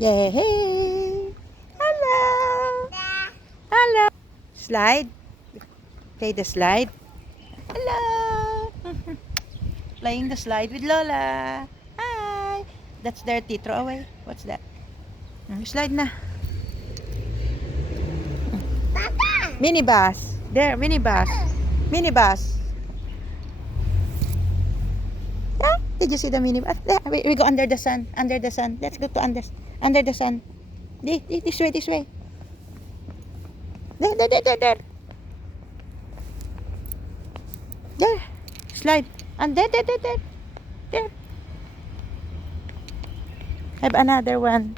Yay! Hello! Hello! Slide. Play the slide. Hello! Playing the slide with Lola. Hi! That's dirty. Throw away. What's that? Slide na. Minibus. There, minibus. Minibus. Yeah? Did you see the minibus? We go under the sun. Under the sun. Let's go to under the sun. This way, this way. There. There. Slide. And there. There. Have another one.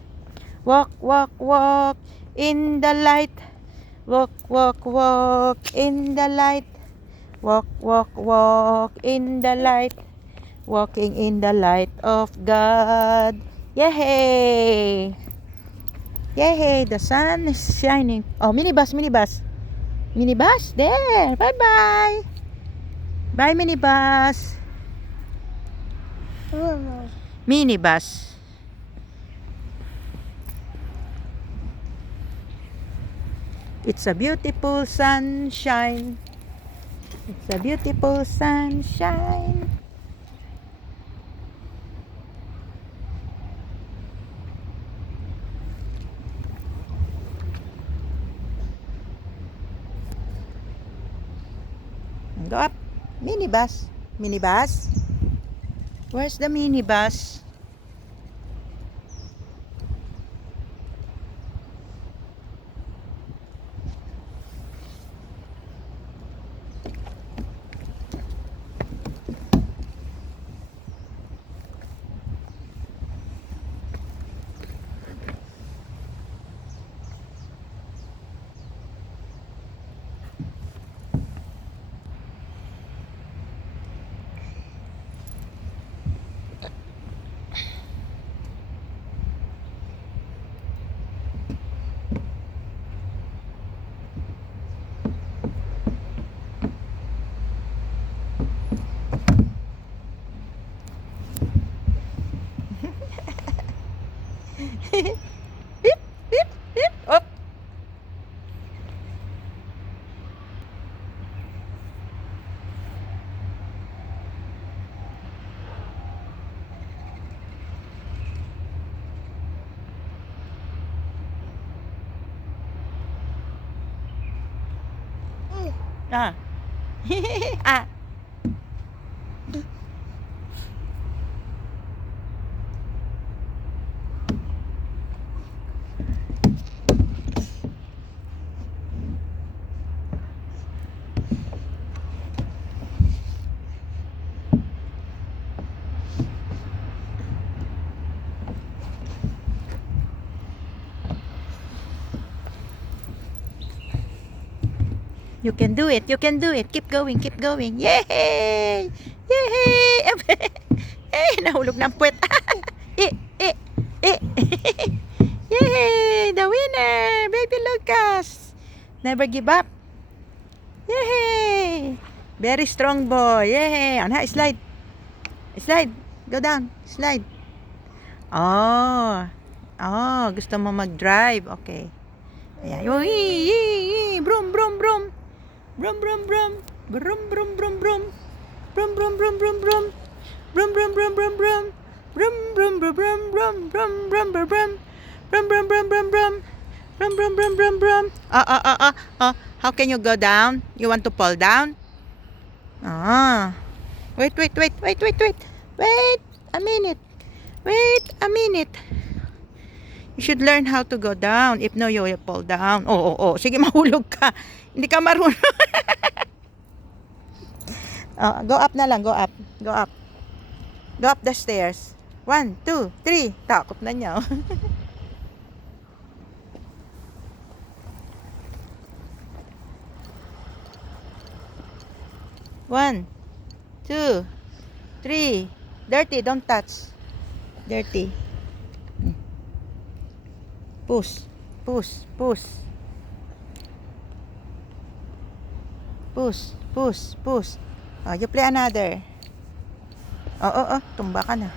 Walk in the light. Walk in the light. Walk in the light. Walking in the light of God. Yay! Yay! The sun is shining. Oh, minibus. Minibus, there. Bye-bye. Bye, minibus. Minibus. It's a beautiful sunshine. It's a beautiful sunshine. Go up. Minibus. Minibus. Where's the minibus? Beep. Up. Ah. Ah. You can do it. Keep going. Yay! Nahulog ng puwet. Yay! The winner! Baby Lucas! Never give up. Yay! Very strong boy. Yay! Slide. Go down. Slide. Oh, gusto mo mag-drive. Okay. Ayan. Brum. Brum. How can you go down? You want to fall down? Wait a minute. You should learn how to go down. If no, you will fall down. Oh. Sige, mahulog ka. Hindi ka marunong. Go up na lang. Go up. Go up the stairs. 1, 2, 3. Takot na niya. 1, 2, 3. Dirty, don't touch. Dirty. Push. Oh, you play another. Tumba ka na.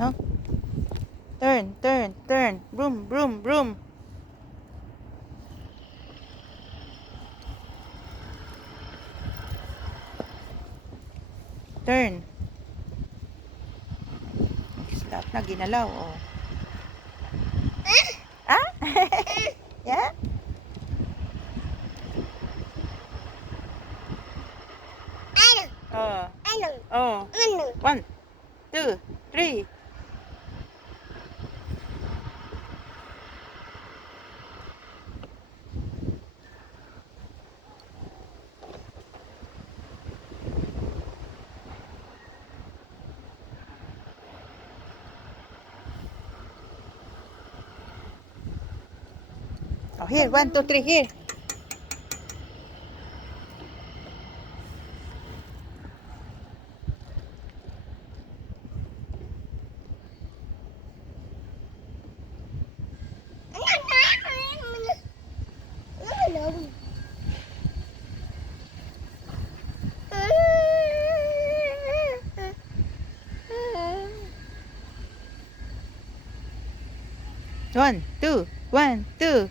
No? Turn, turn, turn. Broom, broom, broom. Turn. Stop na, ginalaw. Oh. Ah? Yeah? Oh. Oh. 1, 2, 3. Oh, here, 1, 2, 3, here. One, two, 1, 2.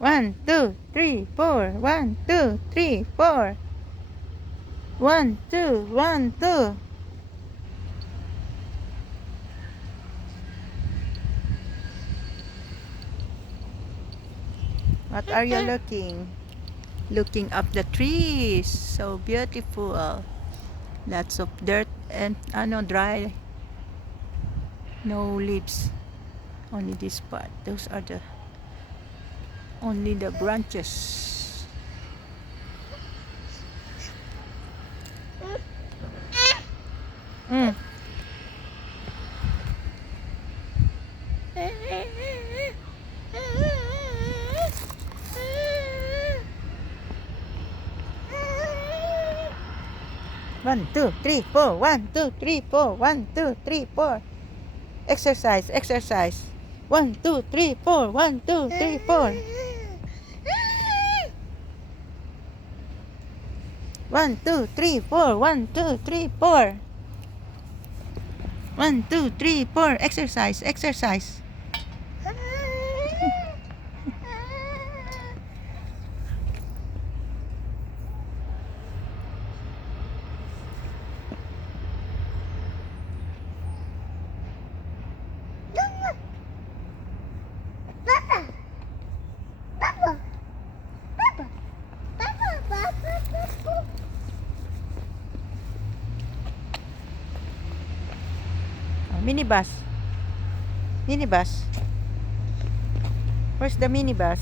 1, 2, 3, 4. 1, 2, 3, 4. 1, 2, 1, 2. What are you looking? Looking up the trees. So beautiful. Lots of dirt and dry. No leaves. Only this part. Those are the only the branches. Mm. One, two, three, four. 1, 2, 3, 4. 1, 2, 3, 4. Exercise, exercise. 1, 2, 3, 4. 1, 2, 3, 4. 1, 2, 3, 4. 1, 2, 3, 4. 1, 2, 3, 4. Exercise, exercise. Oh, minibus. Minibus. Where's the minibus?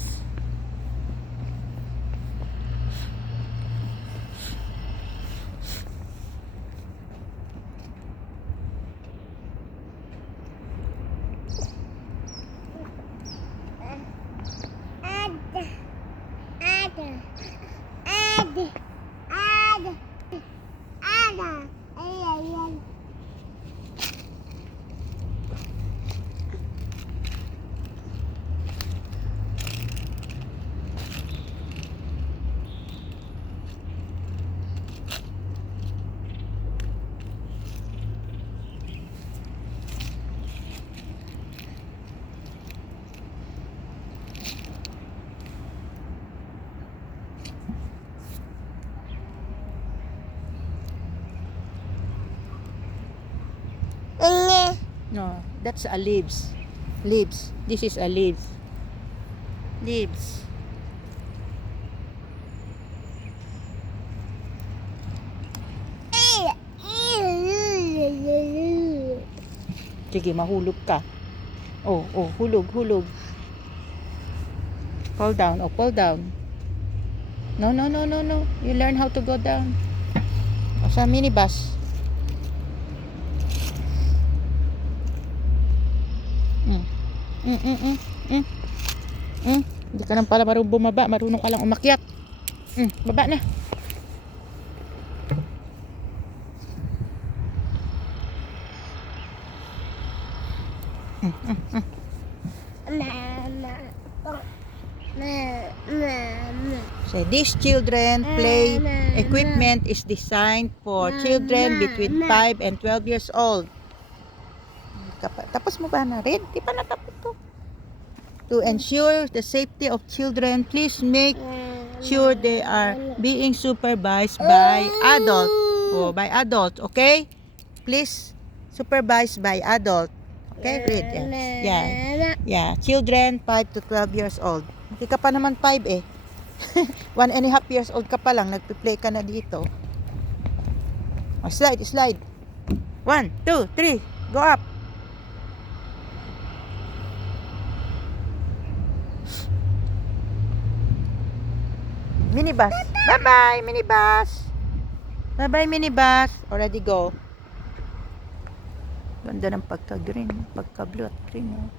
No, that's a leaves. Leaves. This is a leaves. Leaves. Sige, mahulog ka. Oh, oh, hulog, hulog. Fall down, oh, fall down. No, no, no, no, no. You learn how to go down. O, sa minibus. Hindi ka lang pala marunong bumaba, marunong ka lang umakyat. Baba na. So these children play equipment is designed for children between 5 and 12 years old. Tapos mo ba na read? Di pa natapos to. To ensure the safety of children, please make sure they are being supervised by adult. Oh, by adult, okay? Please supervised by adult. Okay, read. Yeah. Children 5 to 12 years old. Hindi ka pa naman 5 eh. 1.5 years old ka pa lang, nagpi-play ka na dito. Oh, slide. 1, 2, 3. Go up. Minibus. Bye-bye, minibus. Bye-bye, minibus. Already go. Ganda ng pagka-green, pagka-blue at green.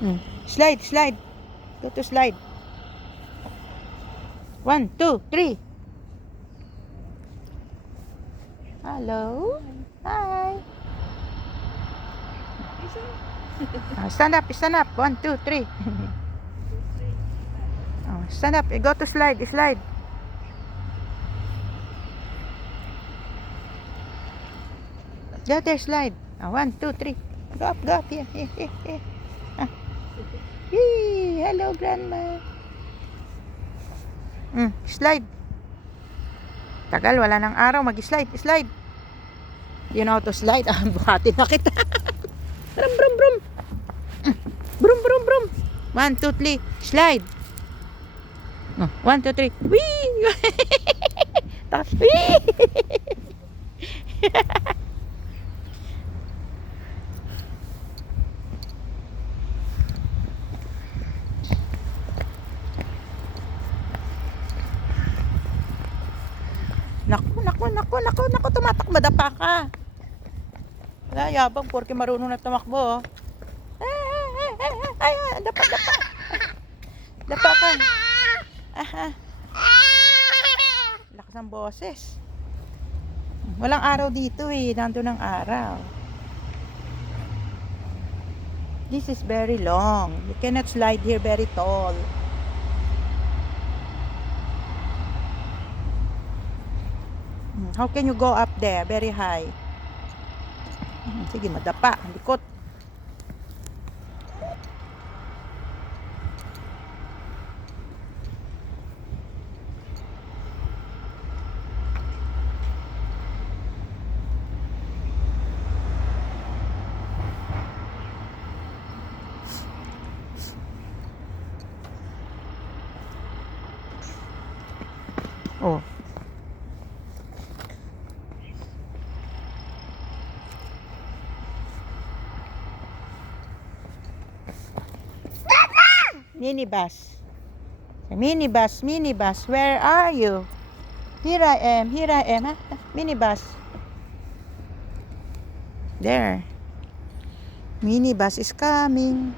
Oh. Slide. Go to slide. 1, 2, 3. Hello. Hi. Stand up. 1, 2, 3. Stand up. Go to slide. Go there, slide. 1, 2, 3. Go up. Here. Yee, hello, grandma. Slide. Tagal, wala nang araw. Mag-slide. You know how to slide? Buhati na kita. Brum. Brum. 1, 2, 3. Slide. 1, 2, 3. Wee! Wee! Naku, tumatakbo, dapa ka. Wala, yabang, porke marunong na tumakbo. Ay, dapa. Dapa ka. Lakas ng boses. Walang araw dito eh, nandun ang araw. This is very long. You cannot slide here very tall. How can you go up there very high? Sige, madapa, likot. Oh. Minibus, where are you? Here I am. Minibus. There. Minibus is coming.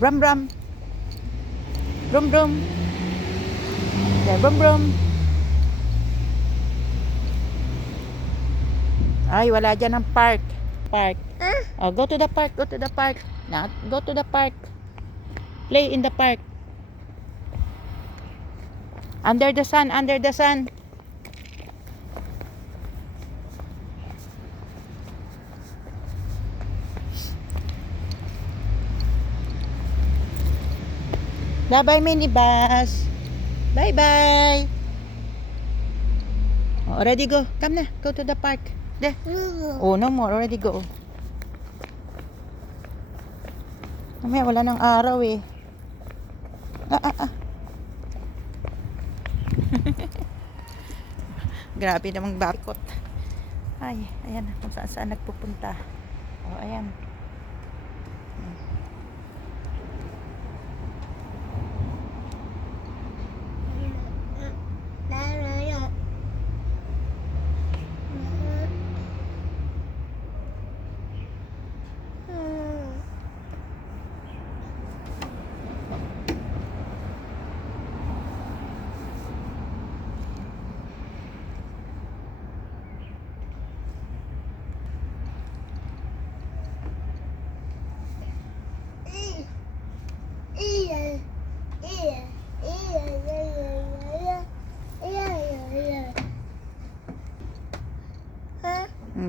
Brum. Yeah, brum. Ay, wala dyan ang park. Oh, go to the park. Now, go to the park. Play in the park. Under the sun. Bye-bye, minibus. Bye-bye. Oh, already go. Come na. Go to the park. There. Oh, no more. Already go. Mamaya, wala nang araw eh. Grabe namang barkot. Ay, ayan. Kung saan nagpupunta. Oh, ayan.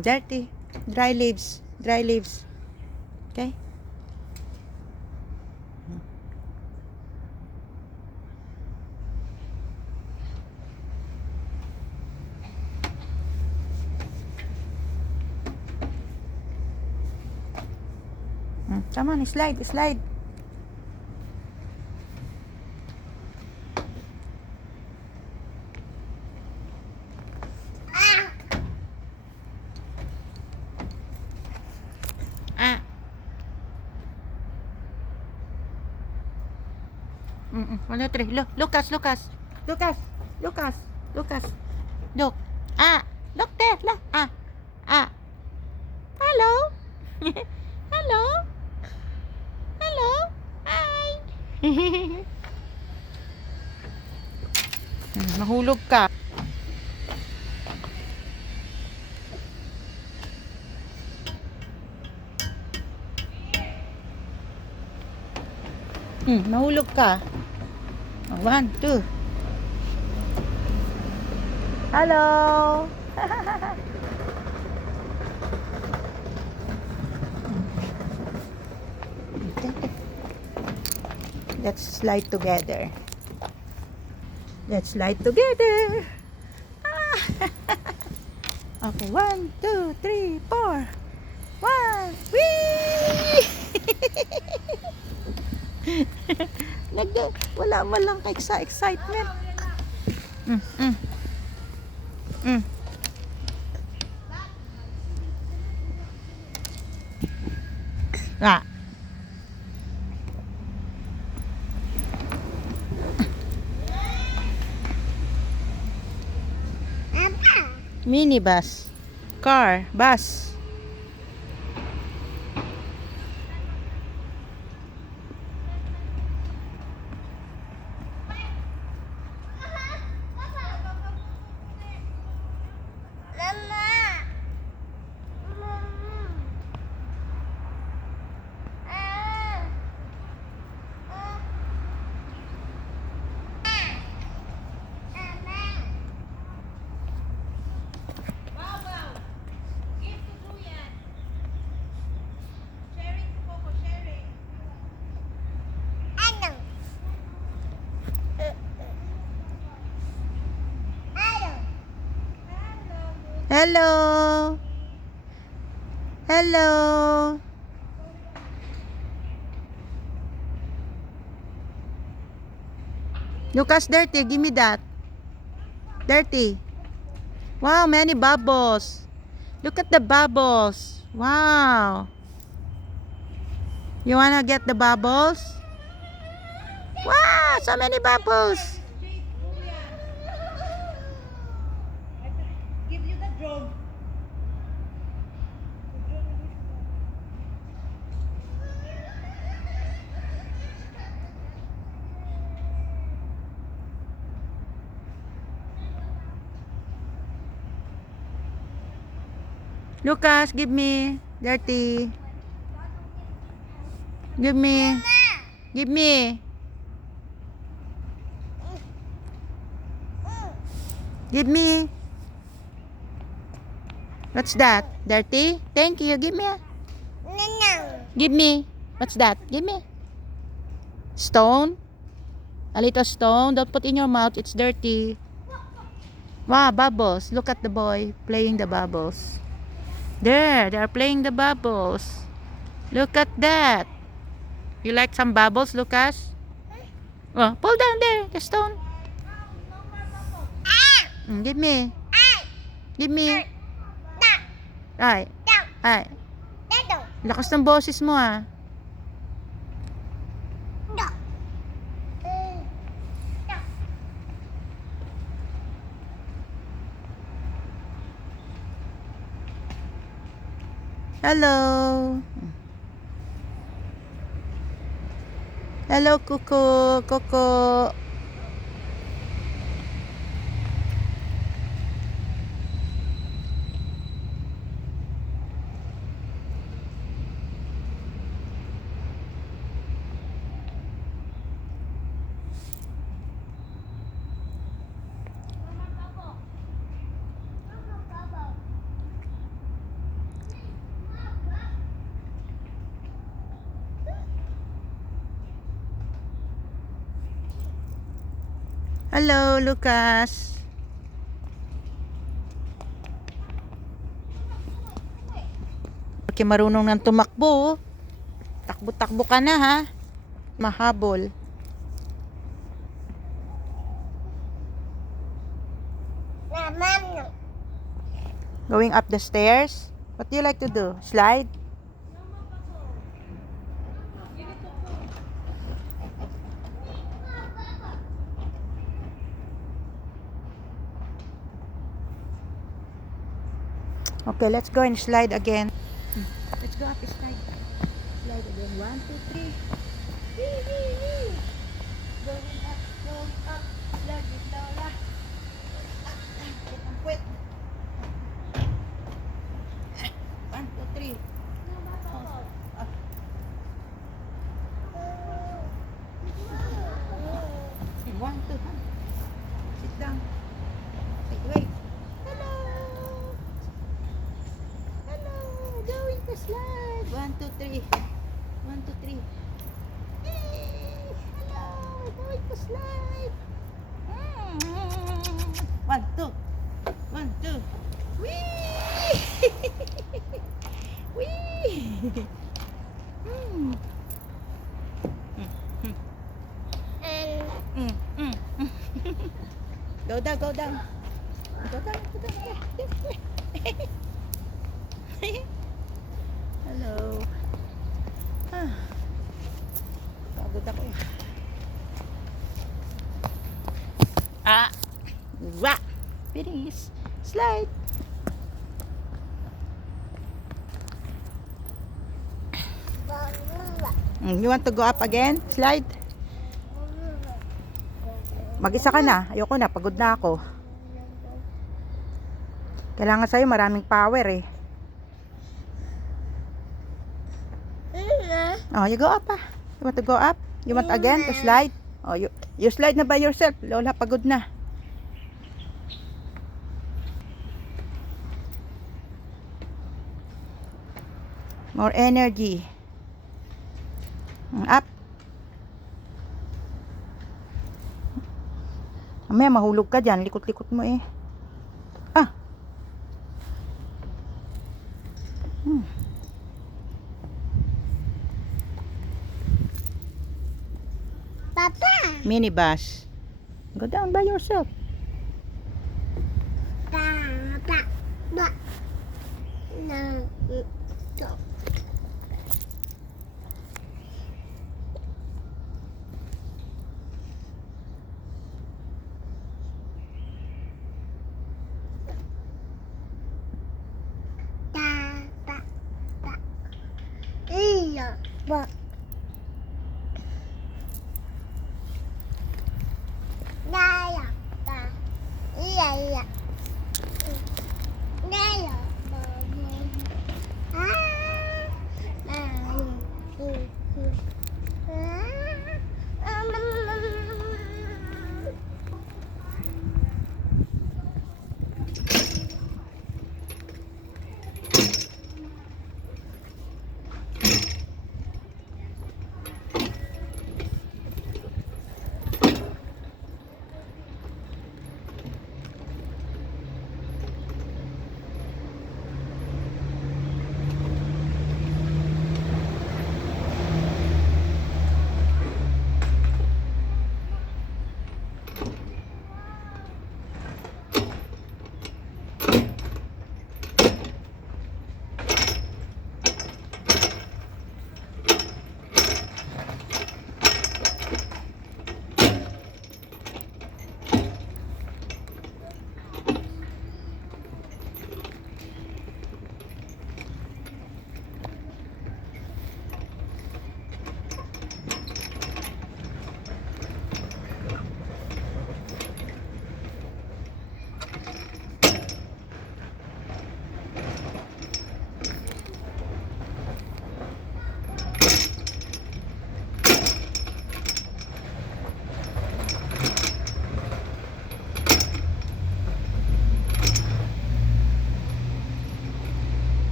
Dirty. Dry leaves. Dry leaves. Okay? Come on, slide, slide. Ah. 1, 2, 3. Look, Lucas. Look. Look there. Look. Hello. Hello. Hello. Hi. Mahulog ka. Mahulog ka. 1, 2. Hello. Let's slide together. Let's slide together. Okay, 1, 2, 3, 4. 1. Whee! Wala man lang excitement. Minibus. Car. Bus. Hello. Hello. Lucas, Dirty, give me that. Dirty. Wow, many bubbles. Look at the bubbles. Wow. You wanna get the bubbles? Wow, so many bubbles. Give you the drone. Lucas, give me. Dirty. Give me. Give me. Give me. What's that? Dirty? Thank you. Give me. Give me. What's that? Give me. Stone? A little stone. Don't put in your mouth. It's dirty. Wow, bubbles. Look at the boy playing the bubbles. There, they are playing the bubbles. Look at that. You like some bubbles, Lucas? Oh, pull down there, the stone. Give me. Give me. Ay. Ay. Lakas ng boses mo ah. Hello. Hello, Coco. Coco. Hello, Lucas. Okay, marunong nang tumakbo. Takbo-takbo ka na ha. Mahabol. Going up the stairs? What do you like to do? Slide? Okay, let's go and slide again. Let's go up and slide. Slide again. 1, 2, 3. Wee, wee, wee. Going up, slide with Lola. Get ang puwet. 1, 2, 3. 1, 2. Sit down. Wait. Hello. Hello. Going to slide. 1, 2, 3. 1, 2, 3. Hey. Hello. We're going to slide. 1, 2. 1, 2. Whee! Whee! Go down, go down. Go down, go down. Hello. Pagod ako eh. Wah! Finish. Slide. You want to go up again? Slide. Mag-isa ka na. Ayoko na. Pagod na ako. Kailangan sa'yo maraming power eh. Oh, you go up ah. You want to go up? You want again to slide? Oh, you slide na by yourself. Lola, pagod na. More energy. Up. Mamaya mahulog ka dyan. Likot-likot mo eh. Papa. Minibus. Go down by yourself. Papa. No. Ba. Naya. Ba. Iya. Naya. Ba.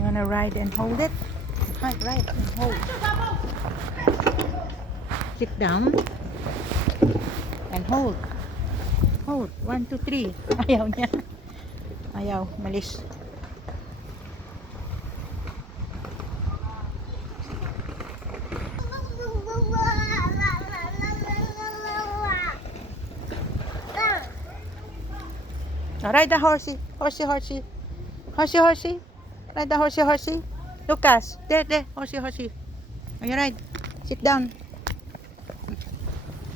Wanna ride and hold it? Right. Hold. Sit down. And hold. Hold. 1, 2, 3. Ayaw niya. Ayaw. Malis. Now, ride the horsey. Horsey. Ride the horsey. Lucas. There. Horsey. Now you ride. Sit down.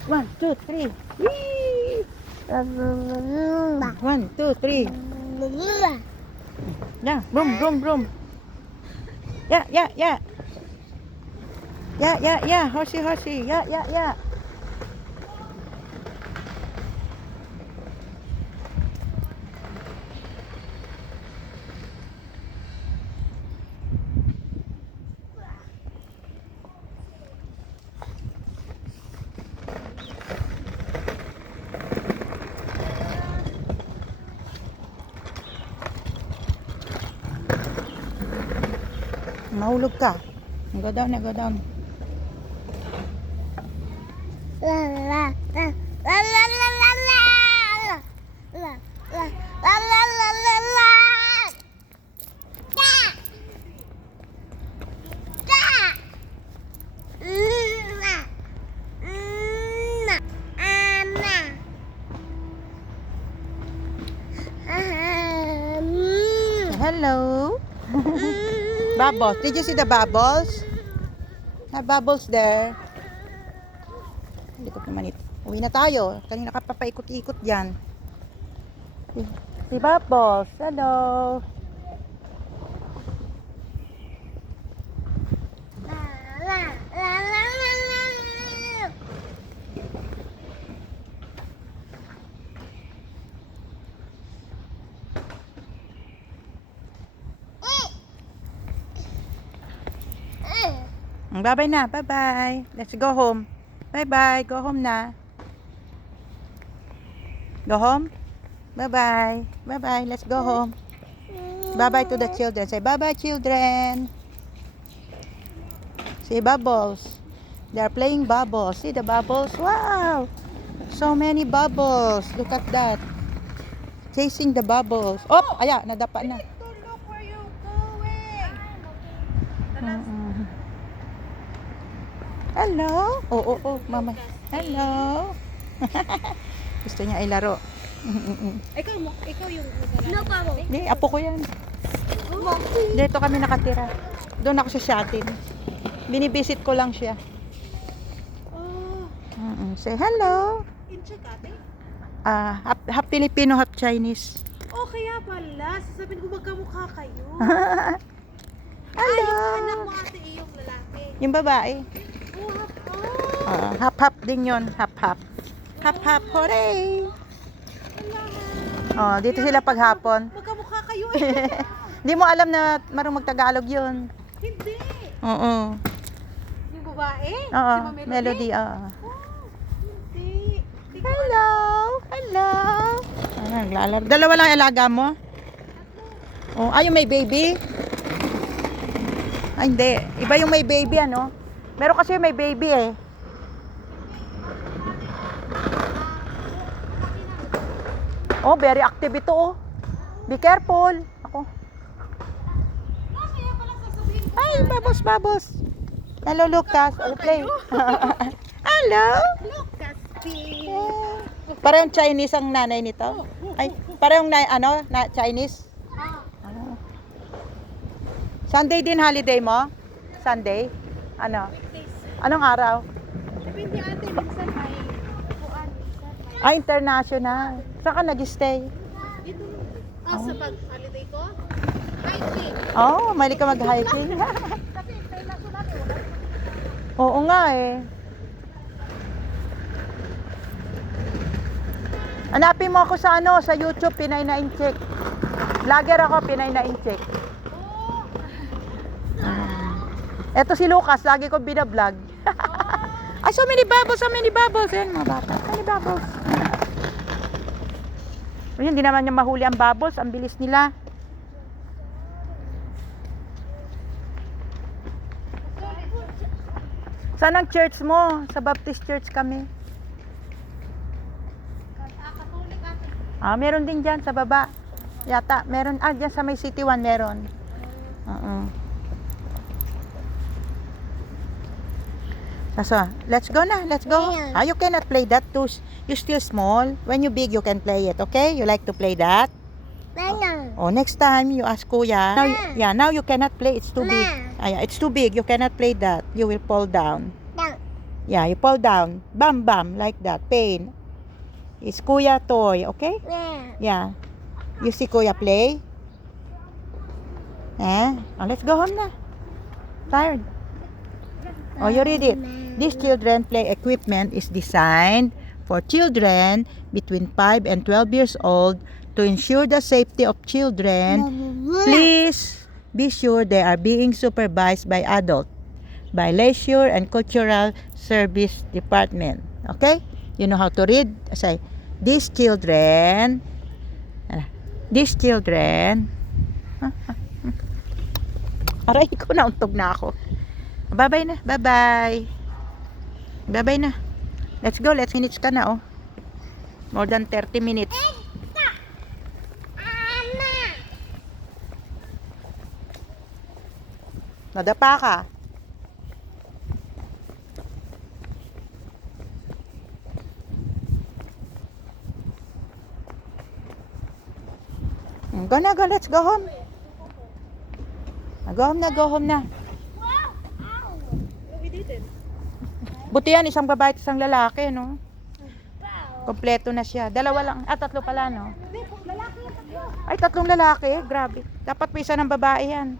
1, 2, 3. Whee! 1, 2, 3. Yeah, vroom. Yeah. Horsey. Yeah. Mahulog ka. Go down. Hello. Bubbles. Did you see the bubbles? Have bubbles there. Likot naman ito. Uwi na tayo. Kanina ka pa paikot-ikot dyan. Si Bubbles. Hello. Bye-bye na. Bye-bye. Let's go home. Bye-bye. Go home na. Go home? Bye-bye. Bye-bye. Let's go home. Bye-bye to the children. Say bye-bye, children. See Bubbles. They are playing bubbles. See the bubbles? Wow! So many bubbles. Look at that. Chasing the bubbles. Oh! Aya, nadapa na. Look where you going. Hello? Oh, mama. Hello? Gusto niya ay laro. Ikaw yung No bubble. Hindi, apo ko yan. Dito kami nakatira. Doon ako sa Shatin. Binibisit ko lang siya. Say hello. Incheck ate? Half Filipino, half Chinese. Oh, kaya pala. Sasabihin ko magkamukha kayo. Hello. Yung anak mo ate yung lalaki. Yung babae. Oh, Half din yun. Half. Hooray! Oh, dito sila paghapon. magkamukha kayo eh. Hindi mo alam na marunong magtagalog yun. Hindi. Oo. Yung babae? Oo, Si Ma'am Melody. Oo. Oh, hindi. Hello. Naglalaro. Dalawa lang alaga mo? Oh, yung may baby? Ay, hindi. Iba yung may baby, ano? Meron kasi yung may baby eh. Oh, very active ito oh. Be careful. Ako. Kaya pala sasabihin ko. Ay, Bubbles. Hello, Lucas. Okay. Hello. Lucas P. Parang Chinese ang nanay nito. Ay, parang Chinese. Ah. Sunday din holiday mo? Sunday? Ano? Anong araw? Depende ate, minsan may upuan, minsan may... International. Saan ka nag-stay? Dito, sa pag-holiday ko, hiking. Oh, mahilig ka mag-hiking. Kasi international eh, wala. Oo nga eh. Hanapin mo ako sa sa YouTube, Pinay na Incheck. Vlogger ako, Pinay na Incheck. Eto si Lucas, lagi ko binablog. Ay, so many bubbles. Ayan mga bata, many bubbles. Hindi naman niya mahuli ang bubbles, ang bilis nila. Saan ang church mo? Sa Baptist Church kami. Katulik ate. Meron din dyan sa baba. Yata, meron. Dyan sa may City 1 meron. So, let's go na. Let's go. Yeah. You cannot play that too. You're still small. When you big, you can play it. Okay? You like to play that? Mana? Next time, you ask Kuya. Now you cannot play. It's too big. Yeah, it's too big. You cannot play that. You will fall down. Down. Yeah, you fall down. Bam, bam. Like that. Pain. It's Kuya toy. Okay? Yeah. Yeah. You see Kuya play? Let's go home na. Tired. You read it. This children play equipment is designed for children between 5 and 12 years old to ensure the safety of children. Please be sure they are being supervised by adult, by Leisure and Cultural Service Department. Okay? You know how to read? Say, these children, aray ko, nauntog na ako. Bye-bye na. Bye-bye. Bye-bye na. Let's go. Let's minutes ka na, More than 30 minutes. Nadapa ka. Go na, go. Let's go home. Go home na, go home na. Buti yan, isang babae at isang lalaki, no? Kompleto na siya. Dalawa lang. Tatlo pala, no? Ay, tatlong lalaki. Grabe. Dapat pa isa ng babae yan.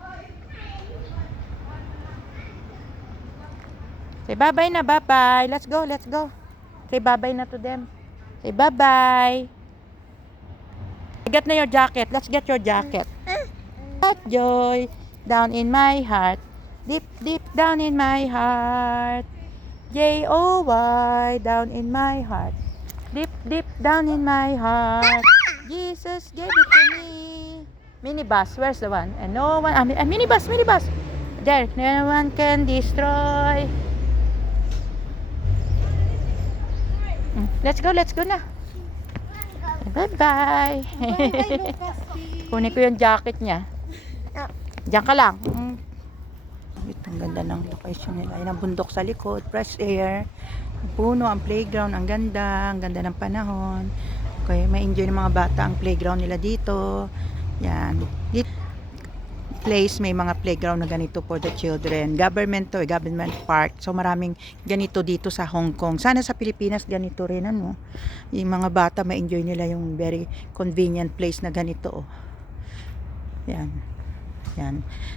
Say bye-bye na, bye-bye. Let's go, let's go. Say bye-bye na to them. Say bye-bye. Get na your jacket. Let's get your jacket. That joy down in my heart. Deep, deep down in my heart. J-O-Y down in my heart. Deep, deep down in my heart. Jesus gave it to me. Minibus, where's the one? And no one, minibus. There, no one can destroy. Let's go na. Bye-bye. Kunin ko yung jacket niya. Diyan ka lang. Ang ganda ng location nila. Yan ang bundok sa likod, fresh air, puno, ang playground, ang ganda ng panahon. Okay, may enjoy ng mga bata ang playground nila dito. Yan. Place, may mga playground na ganito for the children. Government to, government park. So maraming ganito dito sa Hong Kong. Sana sa Pilipinas ganito rin, ano. Yung mga bata ma-enjoy nila yung very convenient place na ganito. Yan.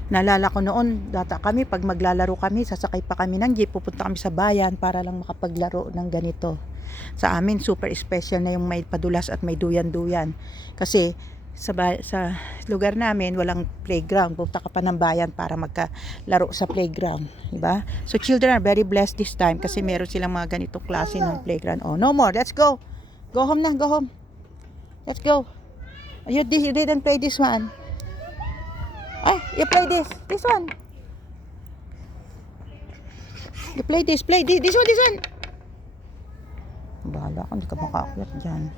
Naalala ko noon, data kami, pag maglalaro kami, sasakay pa kami ng jeep, pupunta kami sa bayan para lang makapaglaro ng ganito. Sa amin, super special na yung may padulas at may duyan-duyan. Kasi sa lugar namin, walang playground. Pupunta ka pa ng bayan para magkalaro sa playground. Diba? So children are very blessed this time kasi meron silang mga ganitong klase ng playground. No more, let's go. Go home na, go home. Let's go. You didn't play this one. You play this one. You play this one. Bahala ka, hindi ka makaakyat dyan.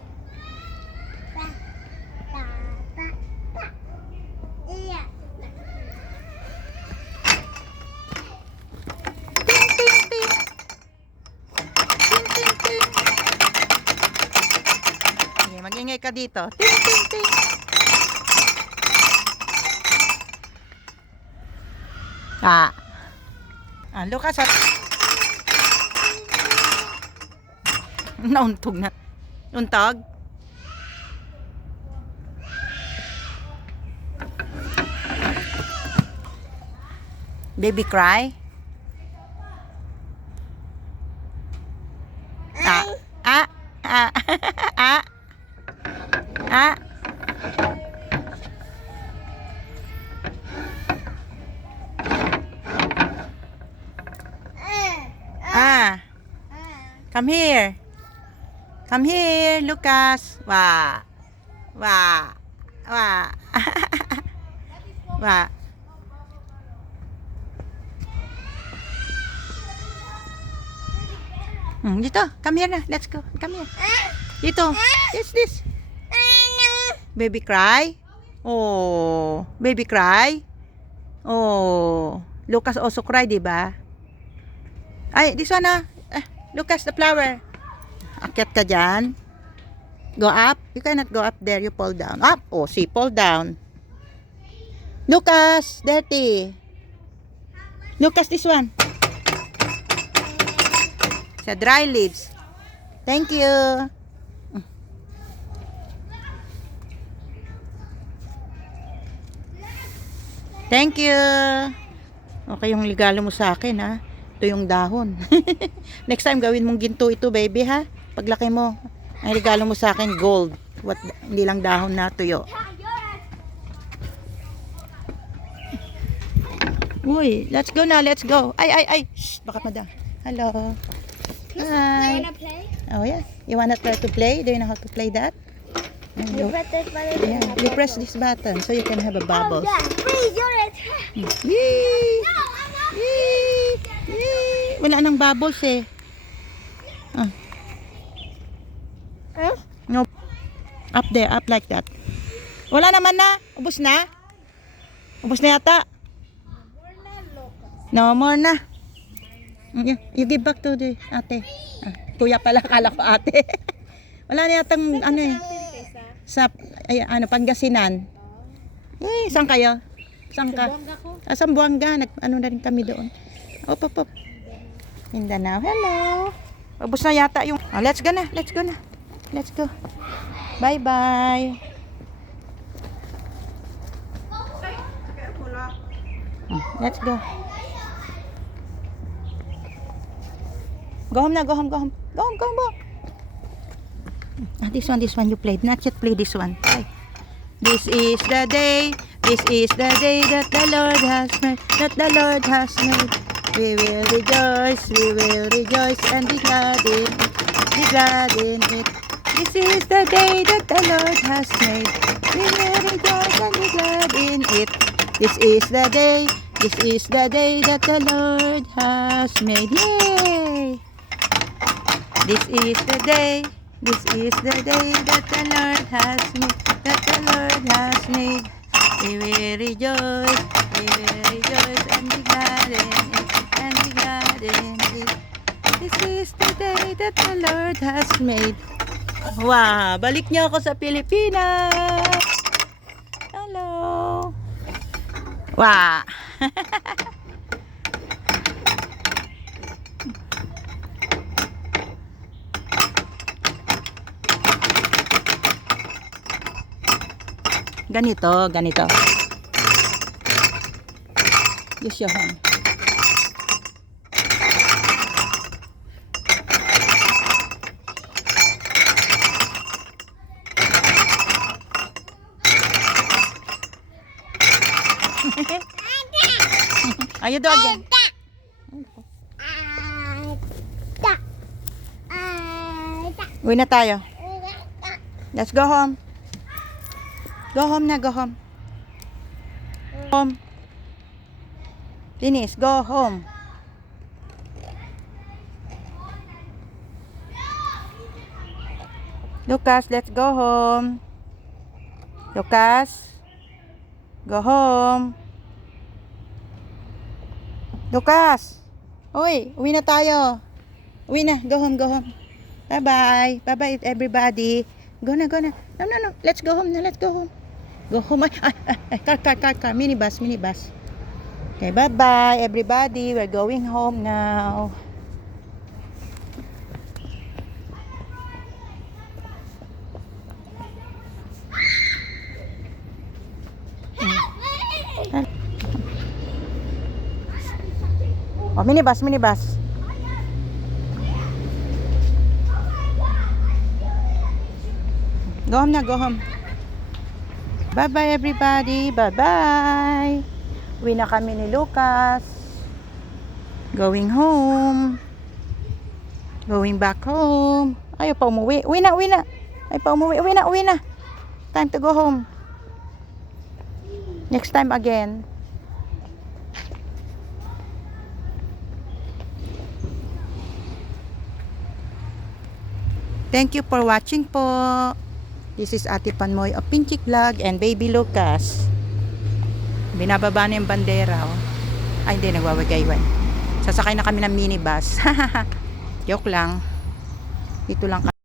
Sige, mag-ingay ka dito. Ting, ting, ting. Lucas at nauntog na. Untog? Baby cry? Come here, Lucas. Wah. Dito, come here na. Let's go. Come here. Dito. This. Baby cry. Oh, baby cry. Oh, Lucas also cry, di ba? Ay, this one na. Lucas, the flower. Akyat ka dyan. Go up. You cannot go up there. You fall down. Up. Oh, see, fall down. Lucas, dirty. Lucas, this one. Sa dry leaves. Thank you. Thank you. Okay yung regalo mo sa akin, ha? Ito yung dahon. Next time, gawin mong ginto ito, baby, ha? Paglaki mo, ang regalo mo sa akin, gold. Hindi lang dahon na tuyo. Uy, let's go na, let's go. Ay. Shh, baka madam. Hello. Hi. Wanna play? Oh, yeah. You wanna try to play? Do you know how to play that? You press this button. Yeah, you press this button so you can have a bubble. Please, you're it. Yee! Yee! Wala nang bubbles eh. No. Up there, up like that. Wala naman na. Ubus na. Ubus na yata. No more na. You give back to the ate. Kuya pala, kala ko ate. Wala na yatang ano eh. Sa Pangasinan. Eh, saan kayo? Saan ka? Sa Buanga. Ano na rin kami doon. Op. Mindanao. Hello. Ubus na yata yung... let's go na. Let's go. Bye-bye. Let's go. Go home na. Go home. This one you played. Not yet play this one. Bye. This is the day that the Lord has made. We will rejoice and be glad in it. This is the day that the Lord has made. We will rejoice and be glad in it. This is the day that the Lord has made. Yay! This is the day that the Lord has made. We will rejoice and be glad in it. This is the day that the Lord has made. Wow, balik niyo ako sa Pilipinas. Hello. Wow. Ganito. Use your hand. Are you doing? Uwi na tayo. Let's go home. Go home. Home. Finish. Go home. Lucas, let's go home. Lucas. Go home. Lucas. Uy, uwi na tayo. Uwi na. Go home. Bye-bye. Bye-bye everybody. Go na. No. Let's go home. Go home. Car. Minibus. Okay, bye-bye everybody. We're going home now. Oh, minibus. Go home. Bye-bye everybody. Bye-bye. Uwi na kami ni Lucas. Going home. Going back home. Ayaw pa umuwi. Uwi na. Ayaw pa umuwi. Uwi na. Time to go home. Next time again. Thank you for watching po. This is Ate Panmoy of Pinchik Vlog and Baby Lucas. Binababa na yung bandera. Oh. Ay, hindi. Nagwawagaywan. Sasakay na kami ng minibus. Joke lang. Dito lang kami.